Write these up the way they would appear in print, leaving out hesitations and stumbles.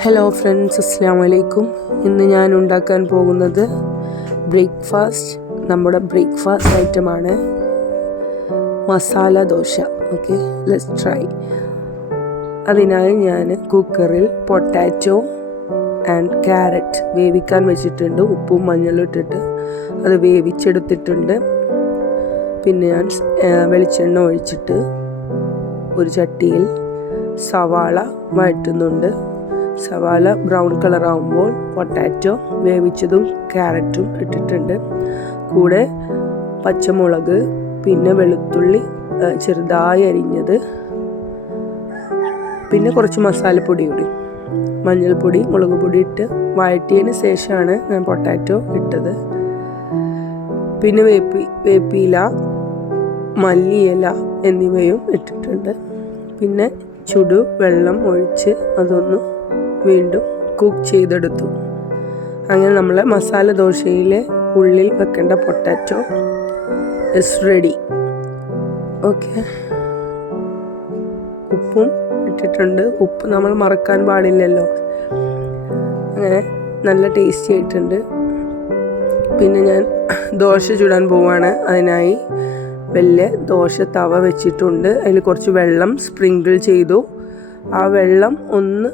Hello friends, അസ്സലാമു അലൈക്കും. ഇന്ന് ഞാൻ ഉണ്ടാക്കാൻ പോകുന്നത് നമ്മുടെ ബ്രേക്ക്ഫാസ്റ്റ് ഐറ്റമാണ് masala dosa. Okay, let's try. അതിനായി ഞാൻ കുക്കറിൽ പൊട്ടാറ്റോ ആൻഡ് ക്യാരറ്റ് വേവിക്കാൻ വെച്ചിട്ടുണ്ട്. ഉപ്പും മഞ്ഞളും ഇട്ടിട്ട് അത് വേവിച്ചെടുത്തിട്ടുണ്ട്. പിന്നെ ഞാൻ വെളിച്ചെണ്ണ ഒഴിച്ചിട്ട് ഒരു ചട്ടിയിൽ സവാള വഴറ്റുന്നുണ്ട്. സവാള ബ്രൗൺ കളർ ആകുമ്പോൾ പൊട്ടാറ്റോ വേവിച്ചതും ക്യാരറ്റും ഇട്ടിട്ടുണ്ട്. കൂടെ പച്ചമുളക്, പിന്നെ വെളുത്തുള്ളി ചെറുതായി അരിഞ്ഞത്, പിന്നെ കുറച്ച് മസാലപ്പൊടി കൂടി, മഞ്ഞൾപ്പൊടി, മുളക് പൊടി ഇട്ട് വഴറ്റിയതിന് ശേഷമാണ് ഞാൻ പൊട്ടാറ്റോ ഇട്ടത്. പിന്നെ വേപ്പില, മല്ലിയില എന്നിവയും ഇട്ടിട്ടുണ്ട്. പിന്നെ വെള്ളം ഒഴിച്ച് അതൊന്ന് വീണ്ടും കുക്ക് ചെയ്തെടുത്തു. അങ്ങനെ നമ്മൾ മസാല ദോശയിലെ ഉള്ളിൽ വെക്കേണ്ട പൊട്ടാറ്റോ ഇസ് റെഡി. ഓക്കെ, ഉപ്പും ഇട്ടിട്ടുണ്ട്. ഉപ്പ് നമ്മൾ മറക്കാൻ പാടില്ലല്ലോ. അങ്ങനെ നല്ല ടേസ്റ്റി ആയിട്ടുണ്ട്. പിന്നെ ഞാൻ ദോശ ചുടാൻ പോവാണ്. അതിനായി വലിയ ദോശ തവ വെച്ചിട്ടുണ്ട്. അതിൽ കുറച്ച് വെള്ളം സ്പ്രിങ്കിൾ ചെയ്തു. ആ വെള്ളം ഒന്ന്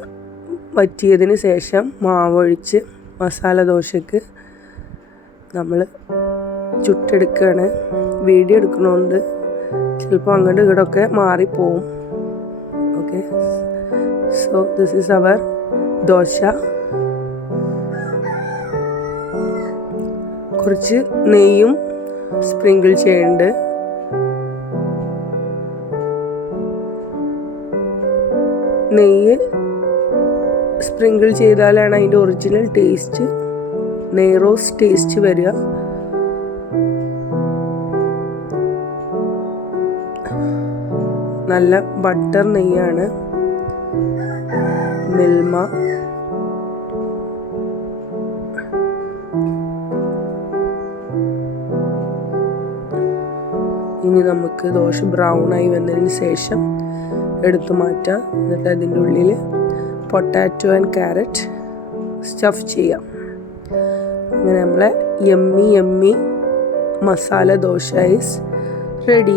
വറ്റിയതിന് ശേഷം മാവൊഴിച്ച് മസാല ദോശയ്ക്ക് നമ്മൾ ചുട്ടെടുക്കുകയാണ്. വീഡിയോ എടുക്കണോണ്ട് ചിലപ്പോൾ അങ്ങോട്ട് ഇങ്ങോട്ടൊക്കെ മാറിപ്പോവും. Okay, so this is our dosa. കുറച്ച് നെയ്യും സ്പ്രിങ്കിൾ ചെയ്യുന്നുണ്ട്. നെയ്യ് സ്പ്രിങ്കിൾ ചെയ്താലാണ് അതിൻ്റെ ഒറിജിനൽ ടേസ്റ്റ്, നെയ് റോസ്റ്റ് ടേസ്റ്റ് വരിക. നല്ല ബട്ടർ നെയ്യാണ്, മിൽമ. ഇനി നമുക്ക് ദോശ ബ്രൗൺ ആയി വന്നതിന് ശേഷം എടുത്തു മാറ്റാം. എന്നിട്ട് അതിൻ്റെ ഉള്ളിൽ പൊട്ടാറ്റോ ആൻഡ് ക്യാരറ്റ് സ്റ്റഫ് ചെയ്യാം. അങ്ങനെ നമ്മളെ yummy masala dosa is ready.